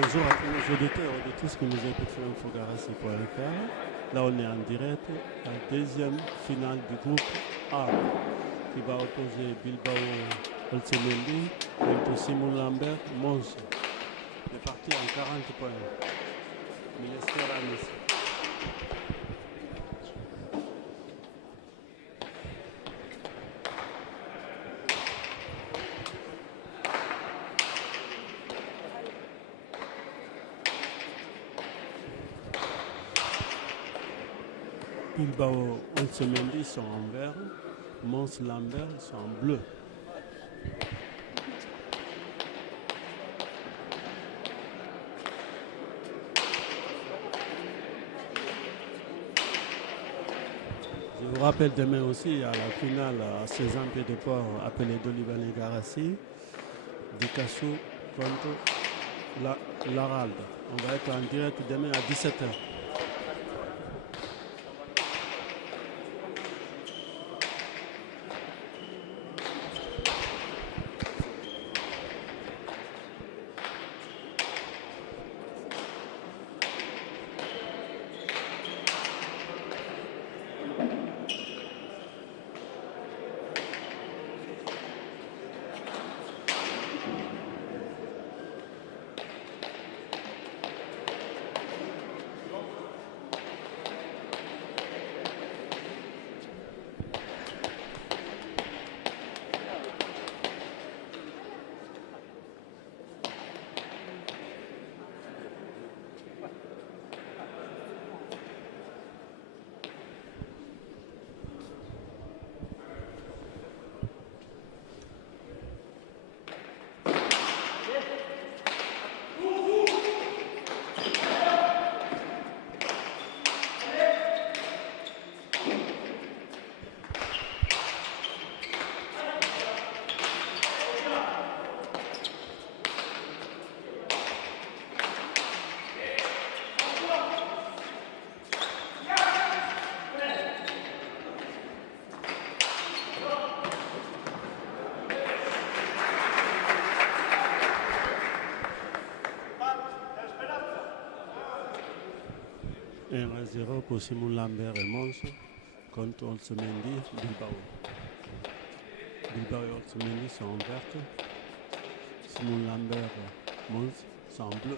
Bonjour à tous nos auditeurs et auditrices qui nous écoutent sur Infogarasi.fr. Là, on est en direct à la deuxième finale du groupe A qui va opposer Bilbao Olsemendi contre Simon Lambert Mons. C'est parti en 40 points. Ministère à Nice. Bilbao Olsemendi sont en vert, Mons Lambert sont en bleu. Je vous rappelle demain aussi à la finale à Cézanne Pied de Port appelé d'Olivané Garassi, Dikassou contre l'Aralde. On va être en direct demain à 17h. Un à 0 pour Simon Lambert et Mons contre Olsemendi Bilbao. Bilbao et Olsemendi sont en verte. Simon Lambert et Mons sont en bleu.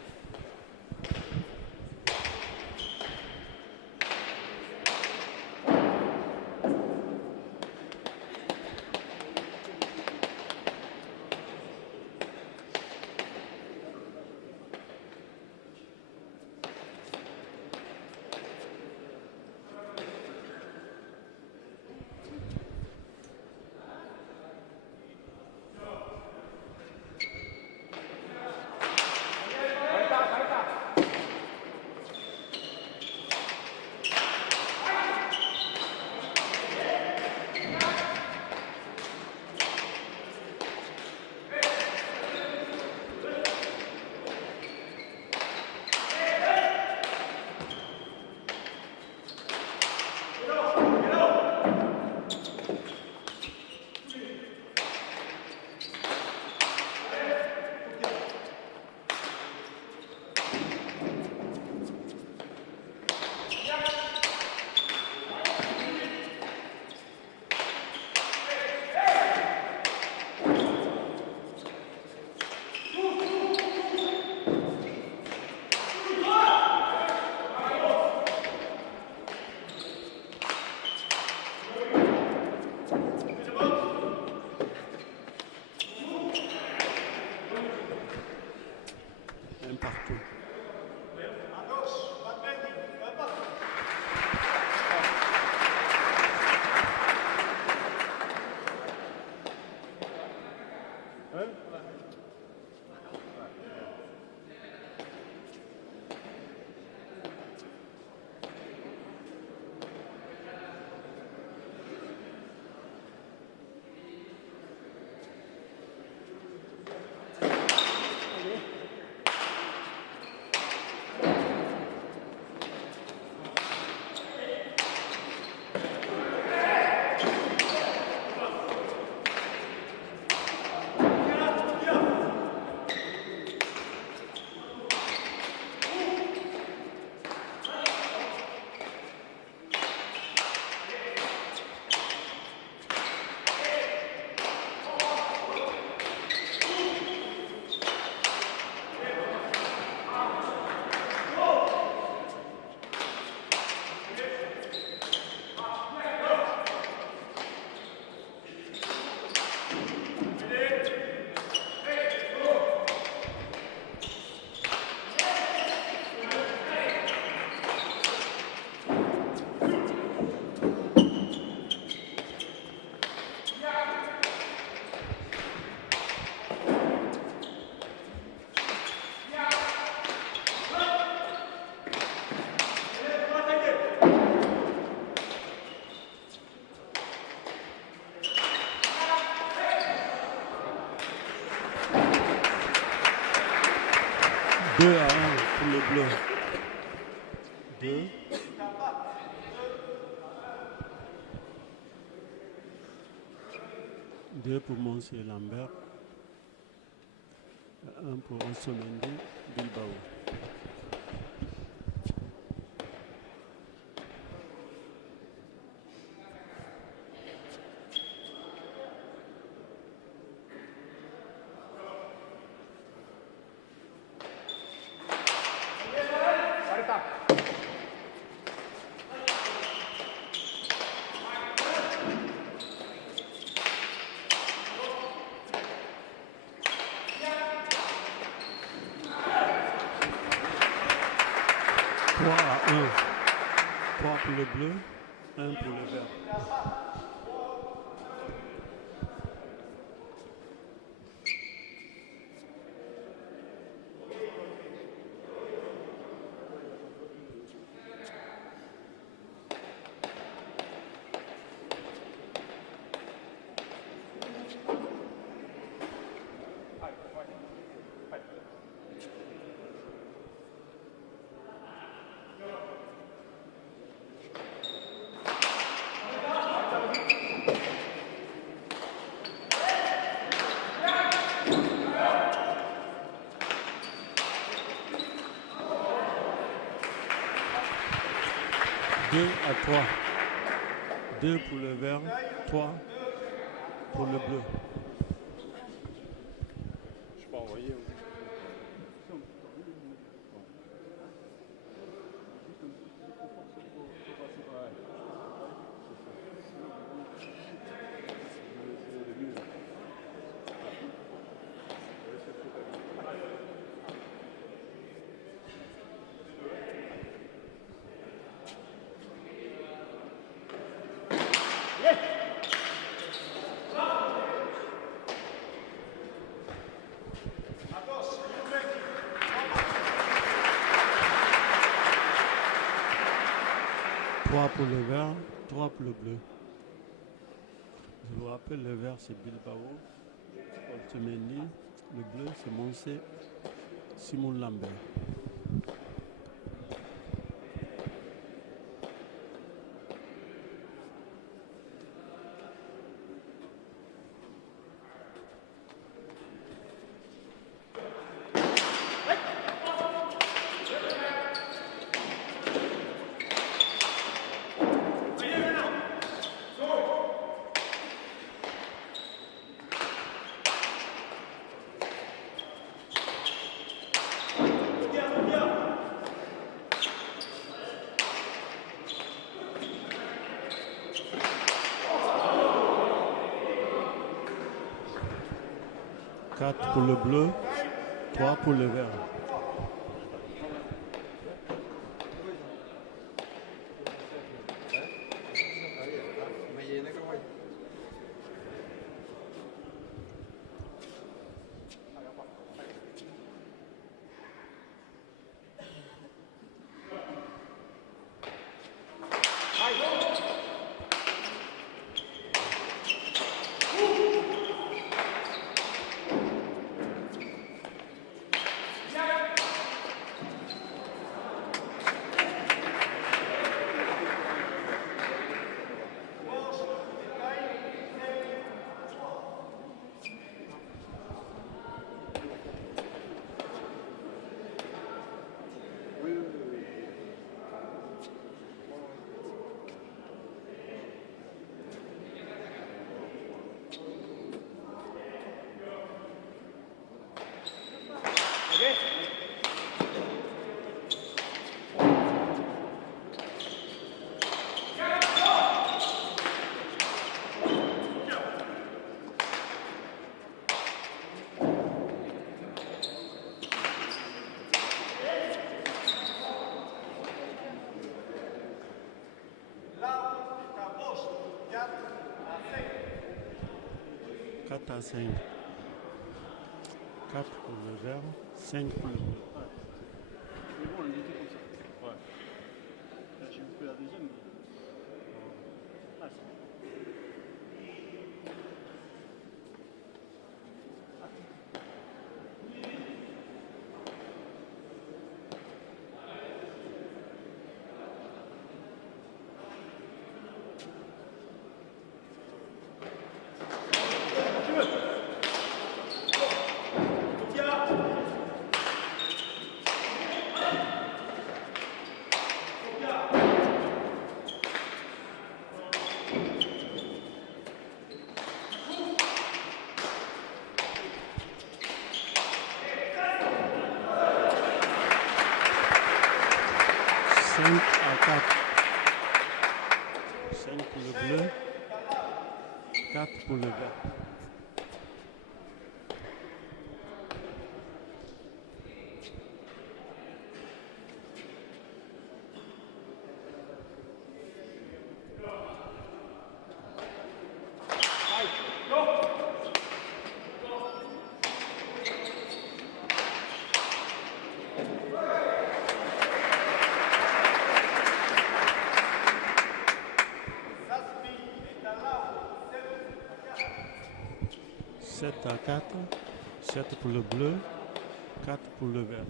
partout. Deux à 1 pour le bleu. 2. Deux pour Monsieur Lambert. 1 pour Otamendi Bilbao. À 1. 3 pour le bleu, 1 pour le vert. Deux à 3. 2 pour le vert, 3 pour le bleu. Je peux envoyer. Trois pour le vert, 3 pour le bleu. Je vous rappelle, le vert c'est Bilbao, Otamendi. Le bleu c'est Monse, Simon Lambert. Quatre pour le bleu, 3 pour le vert. à 5. 4 pour le vert, 5 pour le bleu. Mais bon, on était comme ça. Ouais. Là, j'ai un peu la deuxième. Ah, c'est bon. 5 à 4. 5 pour le bleu, 4 pour le vert. Sept à 4, 7 pour le bleu, 4 pour le vert.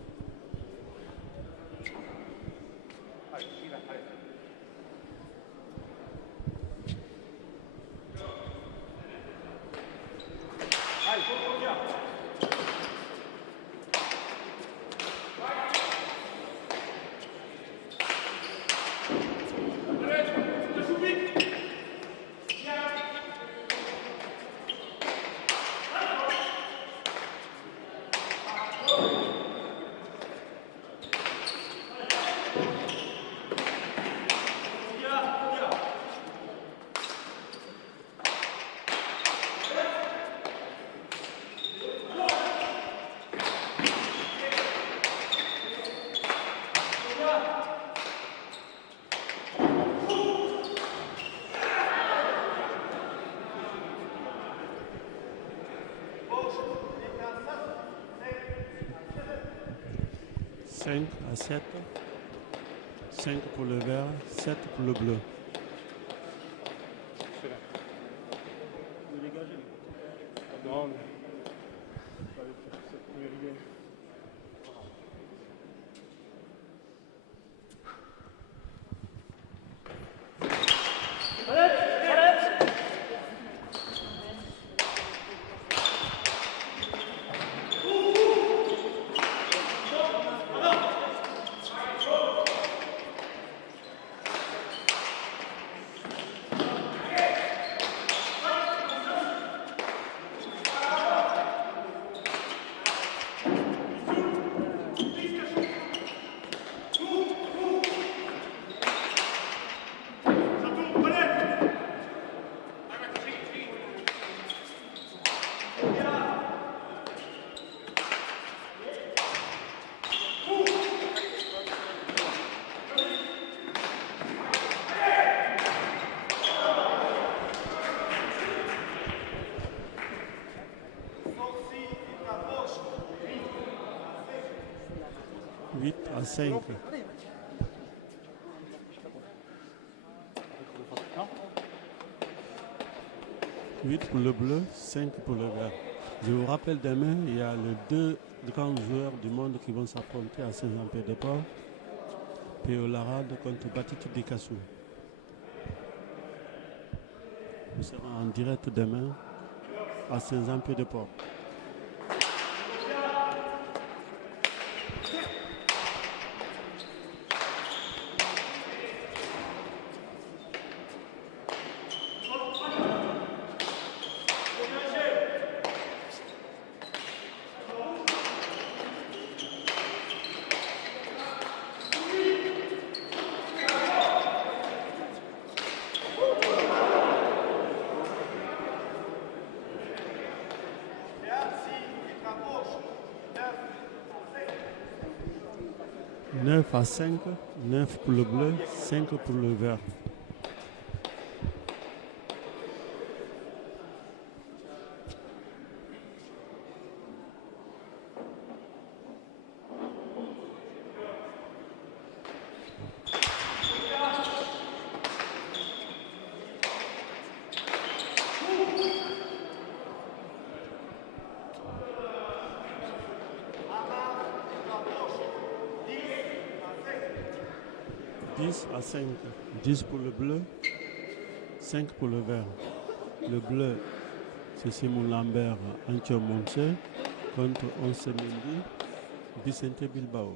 Cinq à 7, 5 pour le vert, 7 pour le bleu. Vous dégagez. Non, mais. Il fallait faire cette première idée. Huit à 5. Huit pour le bleu, 5 pour le vert. Je vous rappelle demain, il y a les deux grands joueurs du monde qui vont s'affronter à Saint-Jean-Pied-de-Port. P.O. Larade contre Batiti Dikassou. Nous serons en direct demain à Saint-Jean-Pied-de-Port. Neuf à 5, 9 pour le bleu, 5 pour le vert. 10 à 5. 10 pour le bleu, 5 pour le vert. Le bleu, c'est Simon Lambert, Antio Monse, contre Once Mendy, Vicente Bilbao.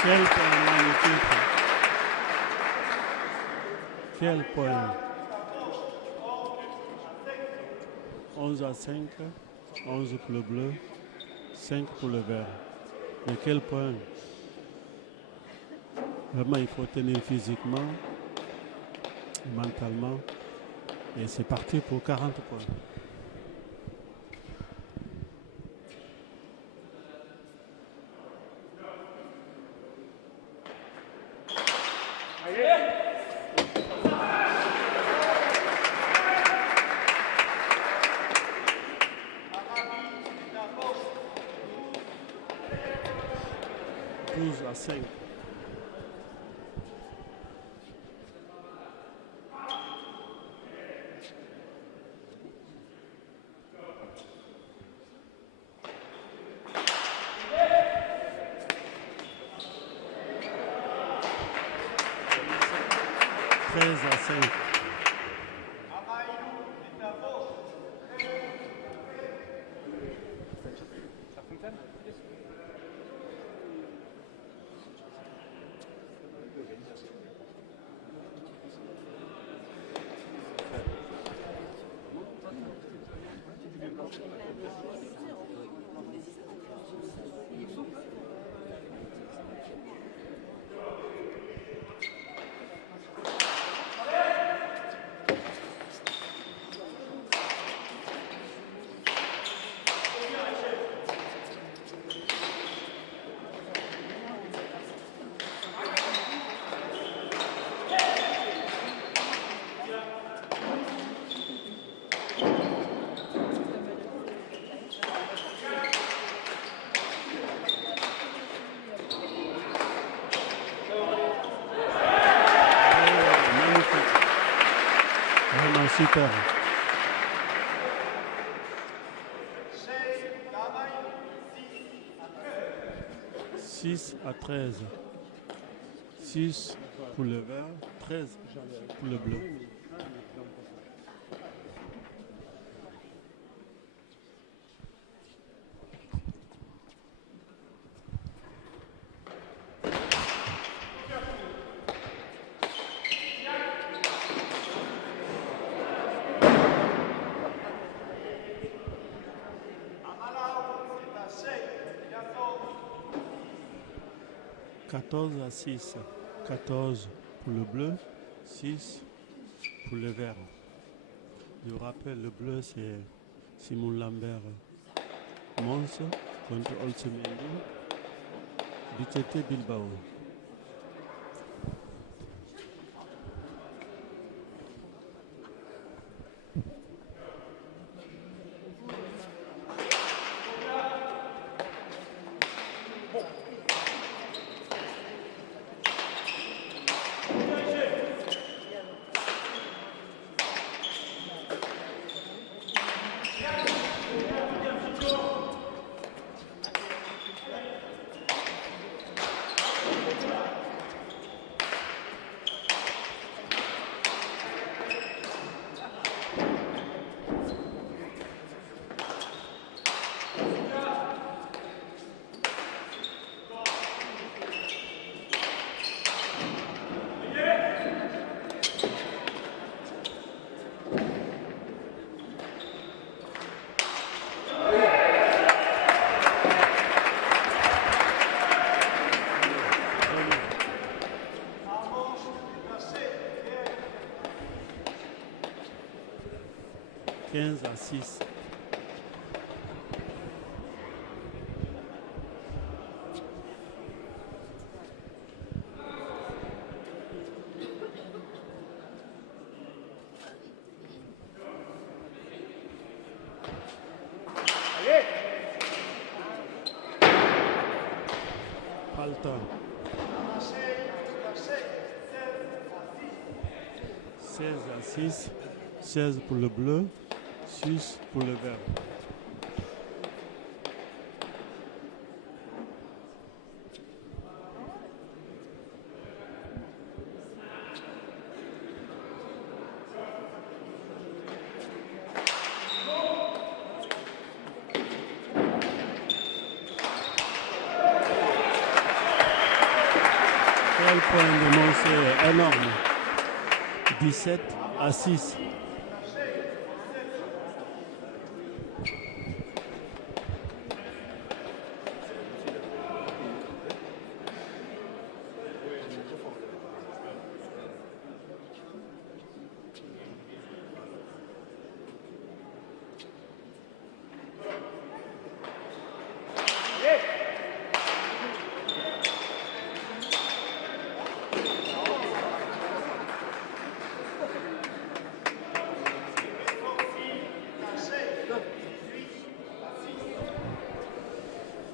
Quel point magnifique. Quel point. 11 à 5, 11 pour le bleu, 5 pour le vert. Mais quel point. Vraiment, il faut tenir physiquement, mentalement. Et c'est parti pour 40 points. À 5. À 5. Super. 6 à 13. 6 pour le vert, 13 pour le bleu. 14-6. 14 pour le bleu, 6 pour le vert. Je vous rappelle, le bleu, c'est Simon Lambert Mons contre Olsemendi, BTT Bilbao. À 6. Pas le temps. 16 à 6. 16 pour le bleu. 6 pour le vert. Quel point de Moncey énorme. 17 à 6.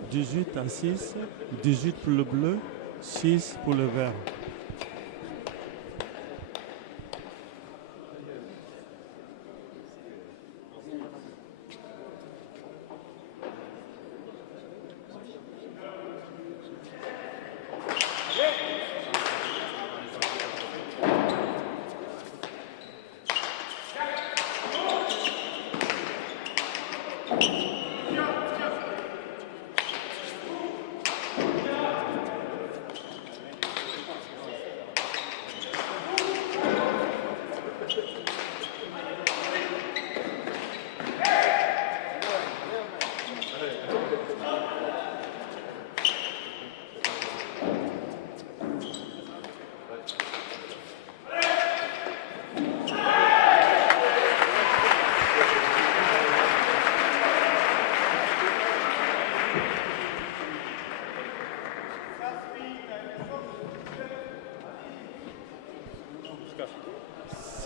« 18 à 6, 18 pour le bleu, 6 pour le vert.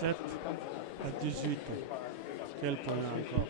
À 18. Quel point encore?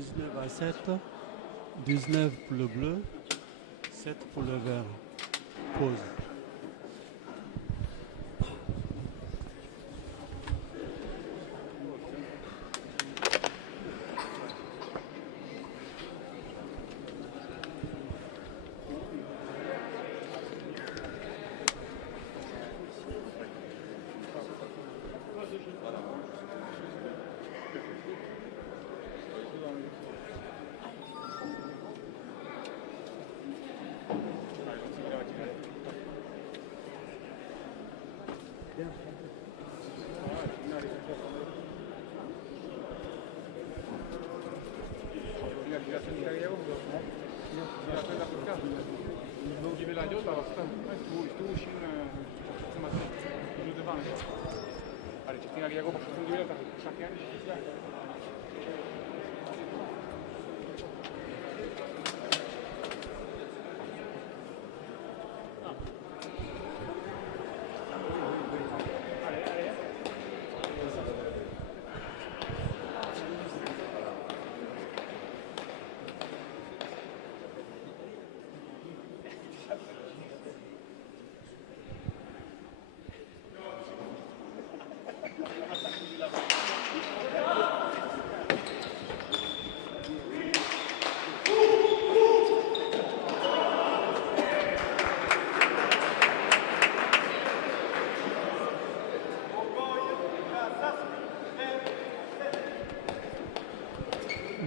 19 à 7. 19 pour le bleu, 7 pour le vert. Pause.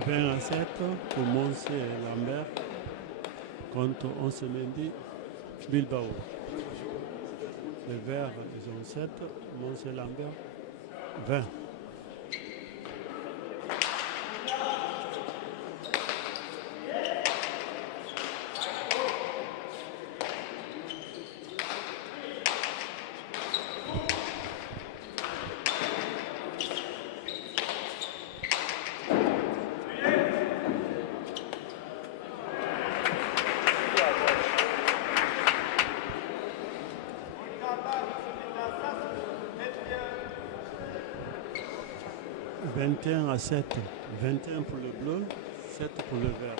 À 7 pour Monse et Lambert contre Onsemendi Bilbao. Les Verts, ils ont 7, Monse et Lambert 20. À 7, 21 pour le bleu, 7 pour le vert.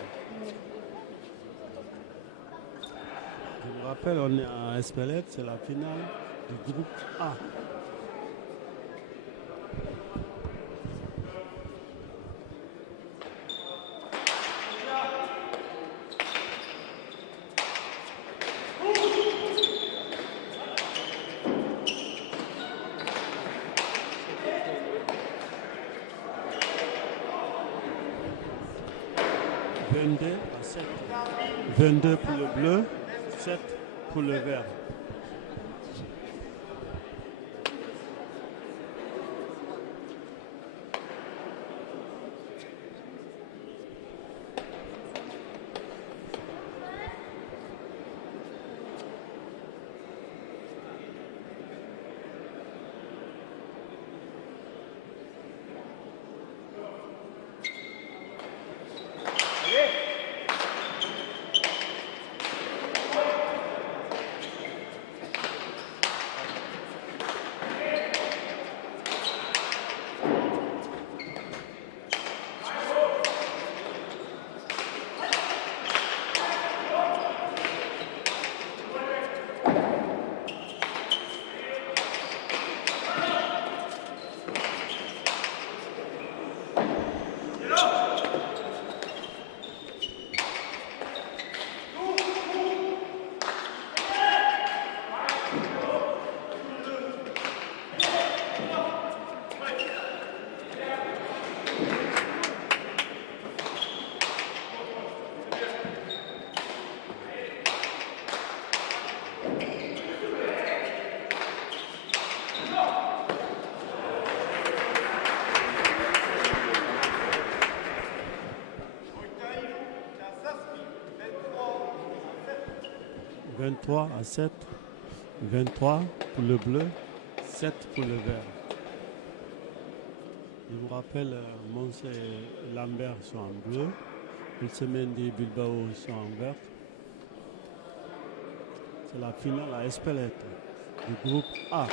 Je vous rappelle, on est à Espelette, c'est la finale du groupe A. À 7. 22 pour le bleu, 7 pour le vert. « 23 à 7, 23 pour le bleu, 7 pour le vert. Je vous rappelle, Monse et Lambert sont en bleu, Onsemendi et Bilbao sont en vert. C'est la finale à Espelette du groupe A.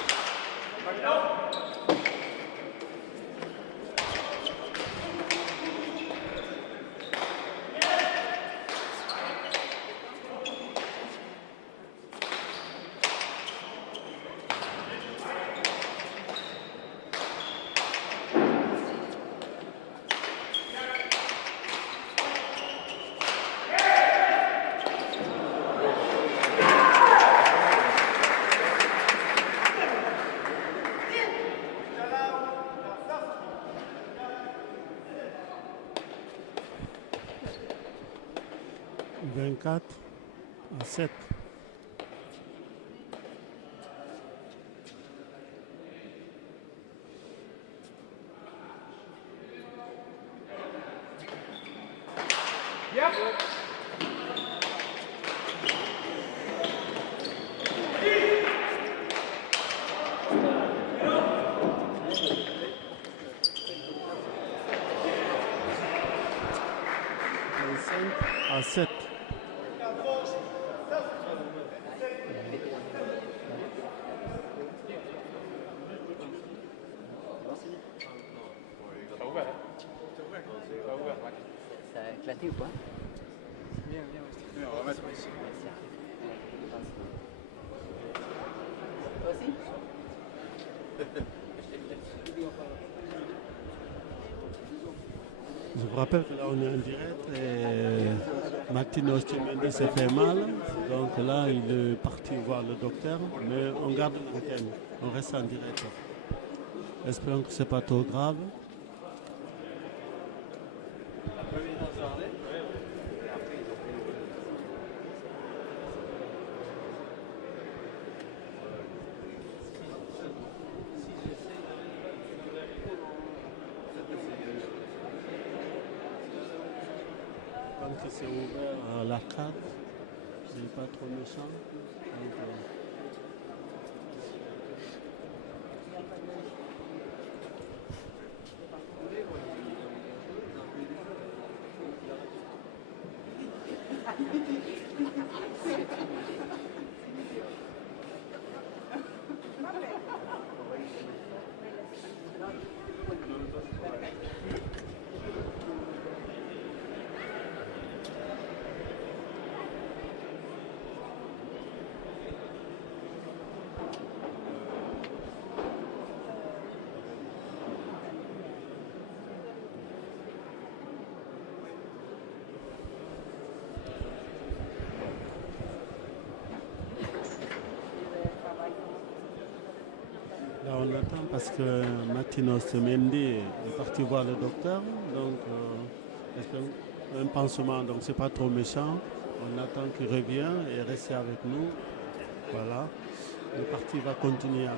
24-7. À 7. Ça a éclaté ou quoi? Bien, on va mettre ici. Toi aussi? Je vous rappelle que là on est en direct et Martino Stimendi s'est fait mal. Donc là il est parti voir le docteur, mais on garde l'antenne, on reste en direct. Espérons que ce n'est pas trop grave. Donc c'est ouvert à l'arcade, c'est pas trop méchant. Donc, là on attend parce que Martino Stimendi est parti voir le docteur. Donc un pansement, donc c'est pas trop méchant. On attend qu'il revienne et reste avec nous. Voilà. Le parti va continuer.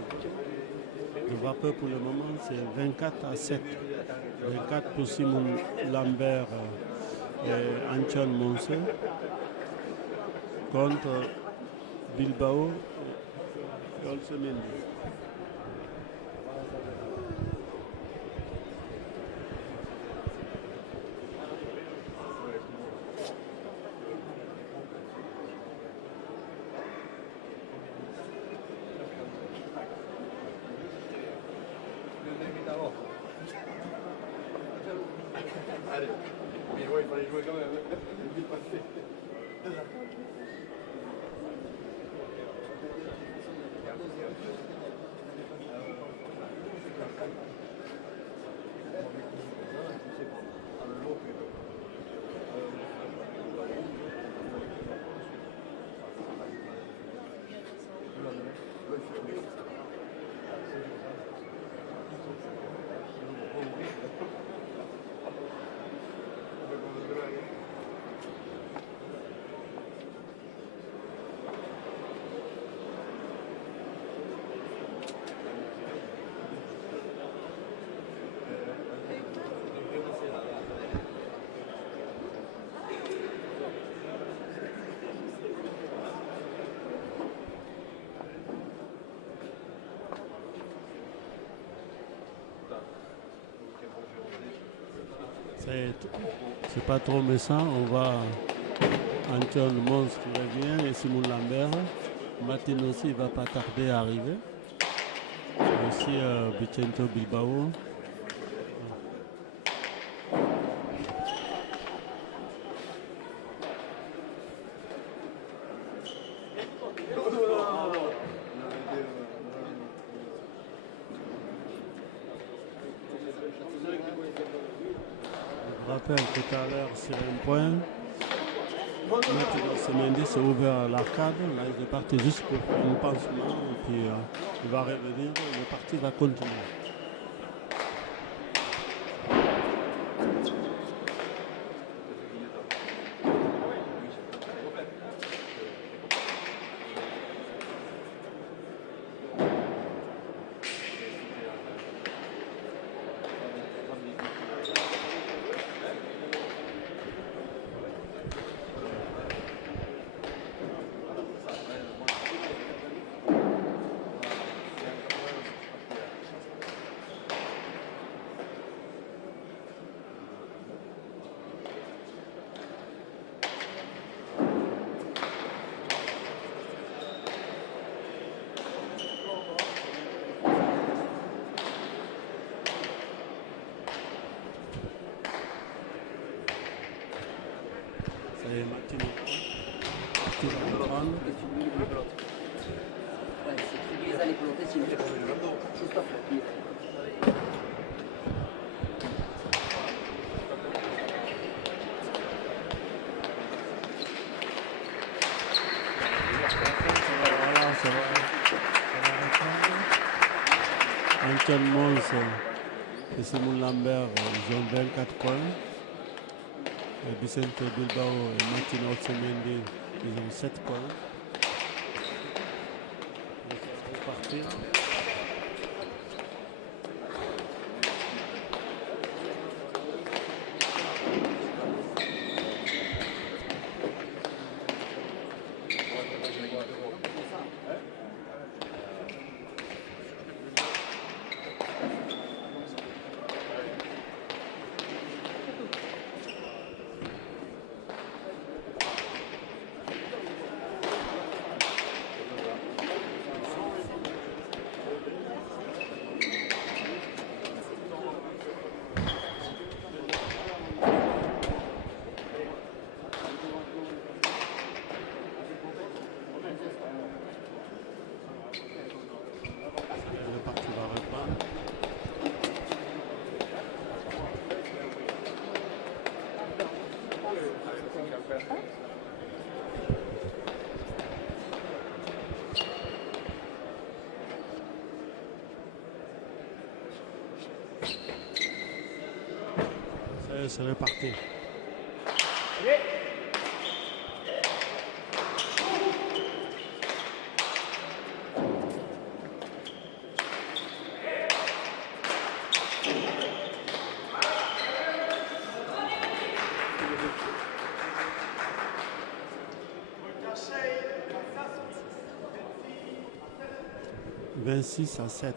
Le vapeur pour le moment c'est 24-7. 24 pour Simon Lambert et Antoine Monse contre Bilbao et Olsemendi. Allez, mais ouais, il fallait jouer quand même. C'est pas trop méchant. On voit Antoine Mons qui revient et Simon Lambert. Martin aussi il va pas tarder à arriver. Et aussi Vicento Bilbao. Je rappelle tout à l'heure sur un point. Maintenant, Stimendi s'est ouvert à l'arcade. Là, il est parti juste pour un pansement. Et puis, il va revenir. Le parti va continuer. Et Martino qui va prendre. Che tu guidi le pelote. Se tu guidi le pelote ci sta fuori. Voilà, ça va répondre. Antoine Mons et Simon Lambert, ils ont 24 points. Et Vicente Bilbao et Martino Otsemendi, ils ont 7 points. Donc, ça va repartir. Le parti va reprendre. Ça y est, c'est reparti. 26 à 7.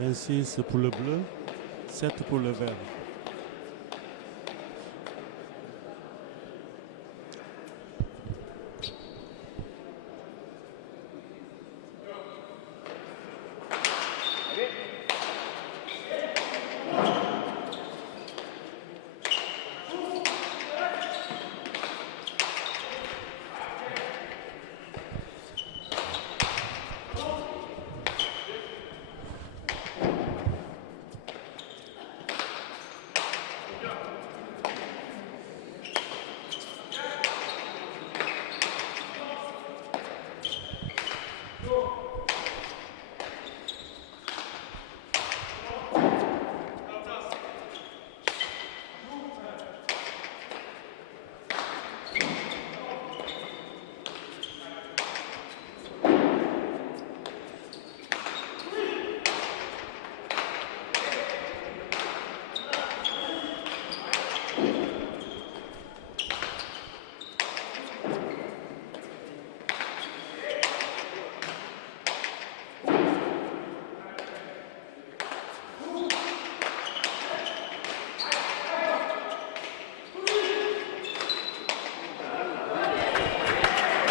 26 pour le bleu, 7 pour le vert.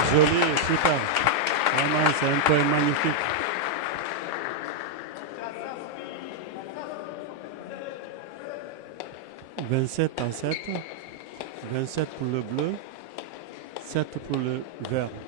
Joli, super. Vraiment, c'est un point magnifique. « 27 à 7. 27 pour le bleu, 7 pour le vert. «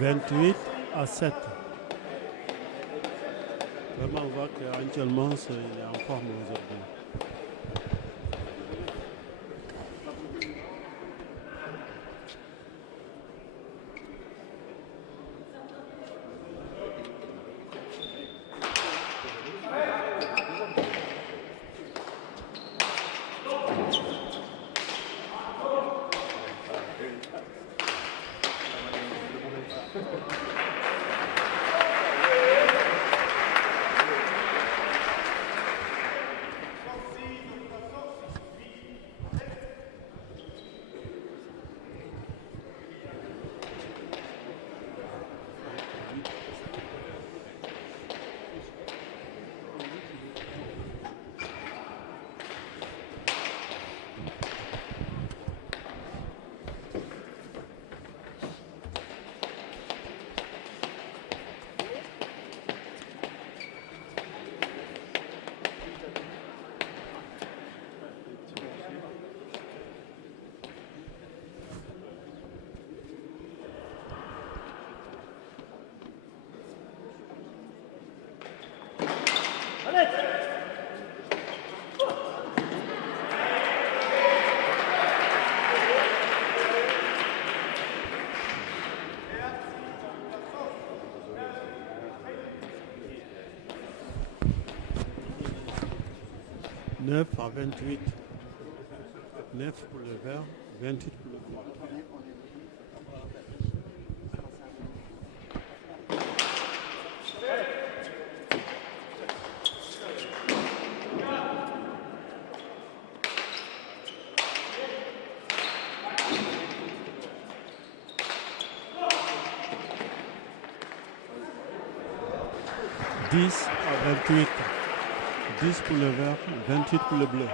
28 à 7. Vraiment, on voit qu'actuellement, il est en forme aujourd'hui. 9 à 28. 9 pour le vert, 28 pour le bleu. À 28. 10 pour le vert, 28 pour le bleu.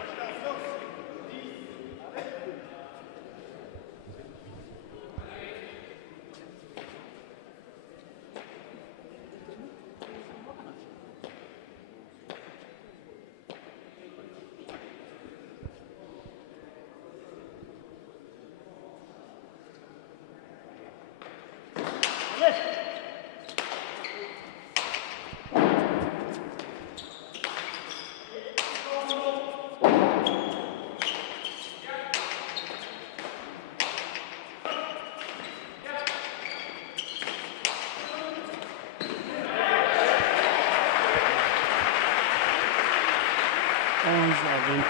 À 28.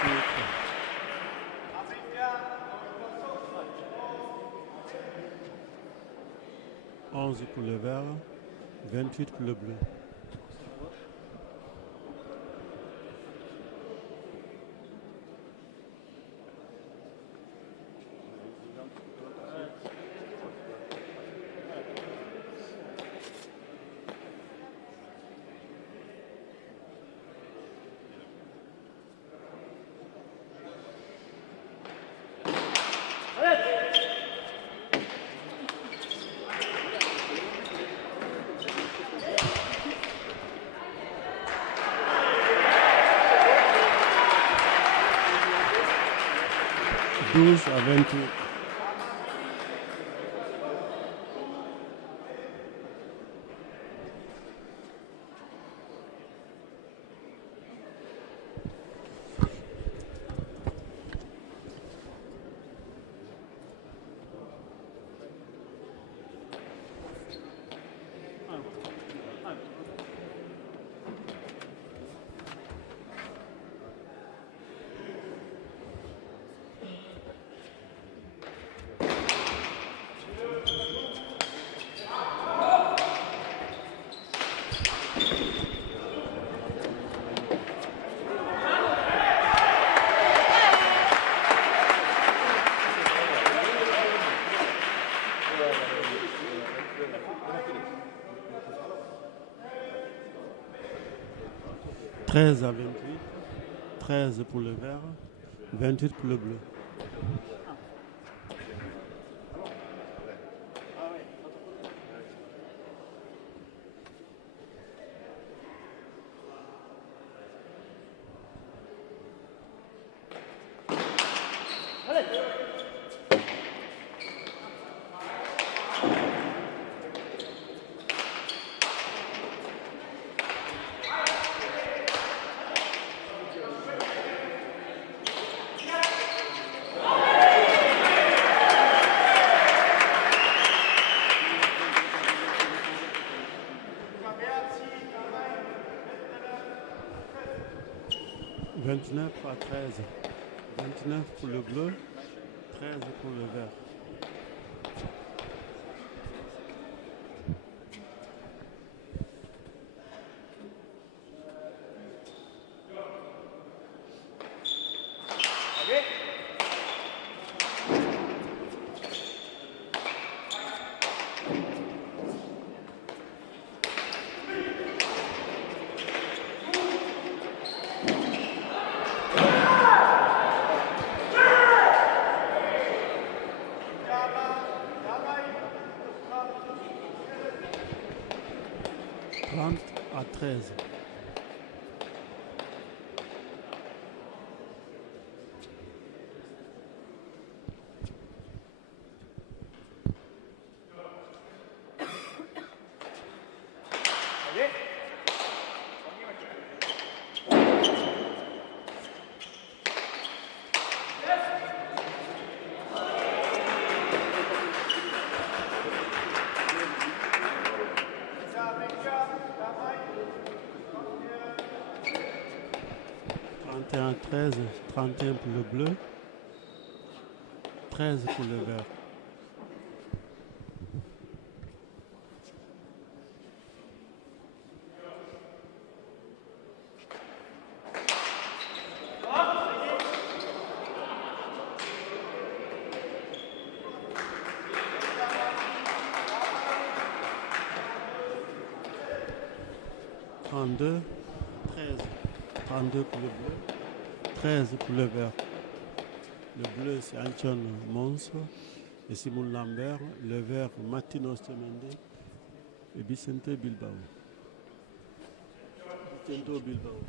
11 pour le vert, 28 pour le bleu. À 28. « 13 à 28, 13 pour le vert, 28 pour le bleu. « 29 à 13. 29 pour le bleu, 13 pour le vert. 31-13, 31 pour le bleu, 13 pour le vert. Trente-deux, 13, 32 pour le bleu, 13 pour le vert. Le bleu, c'est Antion Mons et Simon Lambert. Le vert, Martino Stemende et Vicente Bilbao. Vicente Bilbao.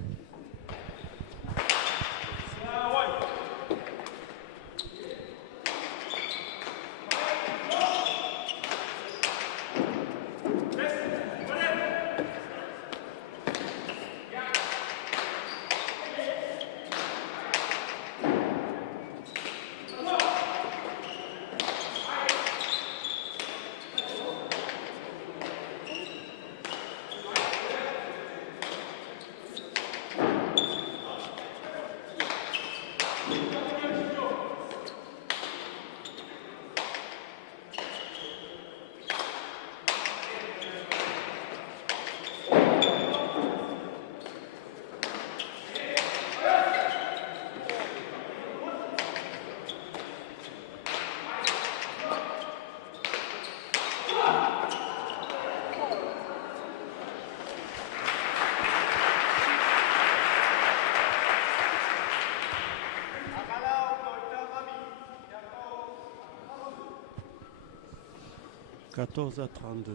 « 14 à 32.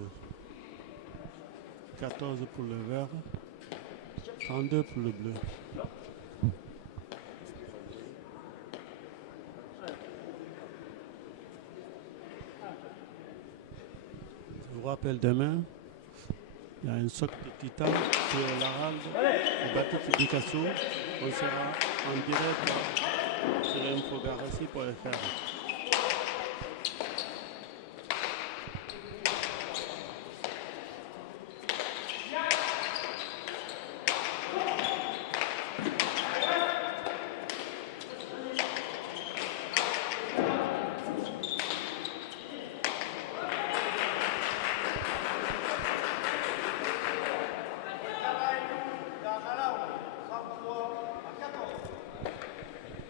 14 pour le vert, 32 pour le bleu. Je vous rappelle demain, il y a un socle de titan sur l'Aralde, au bateau de Picasso. On sera en direct sur infogarassi.fr.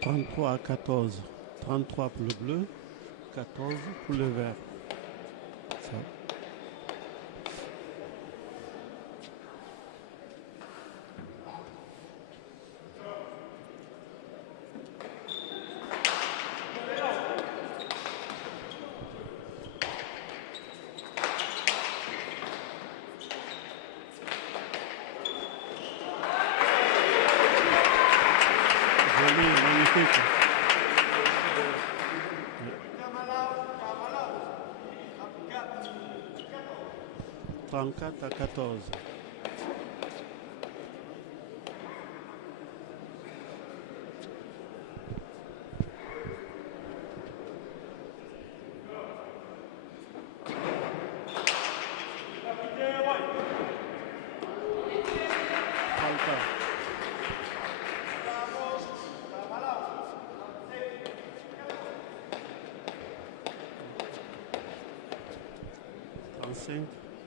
« 33 à 14. 33 pour le bleu, 14 pour le vert. » Ça. Joli, magnifique. 34 à 14.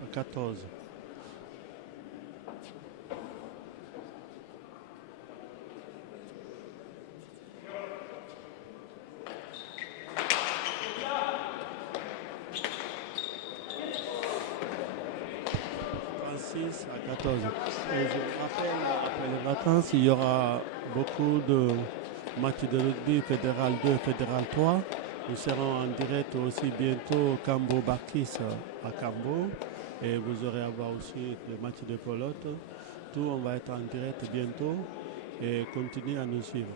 À 14. À 14. Et je vous rappelle, après les vacances, il y aura beaucoup de matchs de rugby fédéral 2, fédéral 3. Nous serons en direct aussi bientôt au Cambo Bakis à Cambo. Et vous aurez à voir aussi le match de pelote. Tout, on va être en direct bientôt et continuez à nous suivre.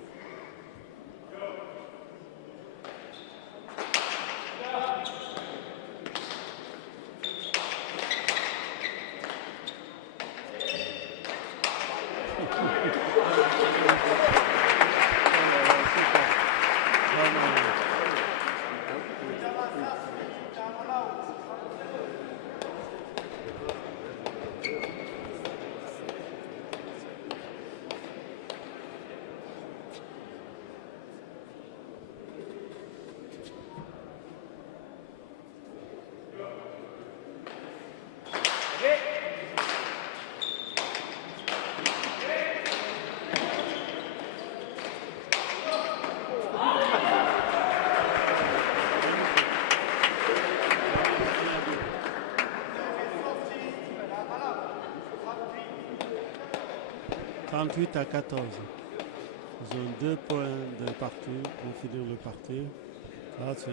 38 à 14. Ils ont 2 points de partie pour finir le parti. Là, c'est...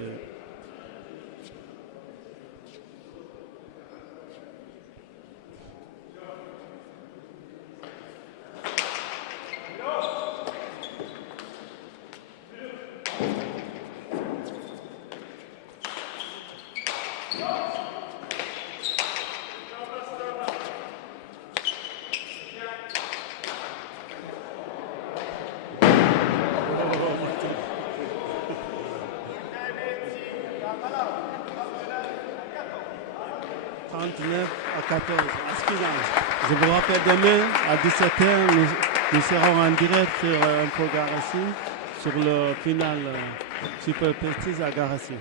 à 14. Je vous rappelle demain à 17h, nous serons en direct sur Info Garassi sur le final Super Prestige à Garassi.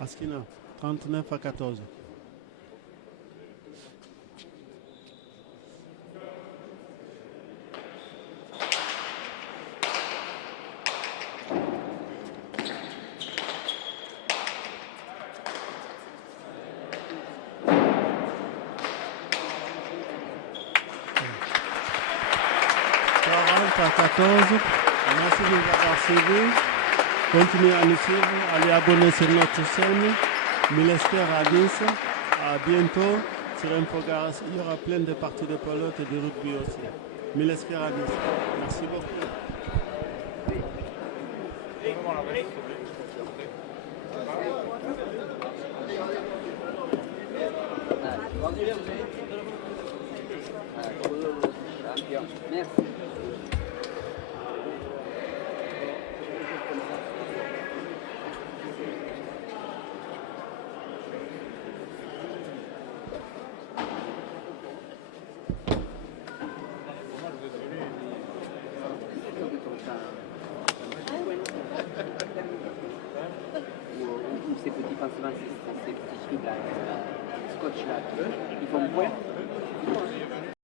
Askina, 39 à 14. À 14. Merci de nous avoir suivis. Continuez à nous suivre, allez abonner sur notre chaîne. Milesker à Nice. À bientôt sur Info Garassi. Il y aura plein de parties de pelote et de rugby aussi. Milesker à Nice. Merci beaucoup. Merci.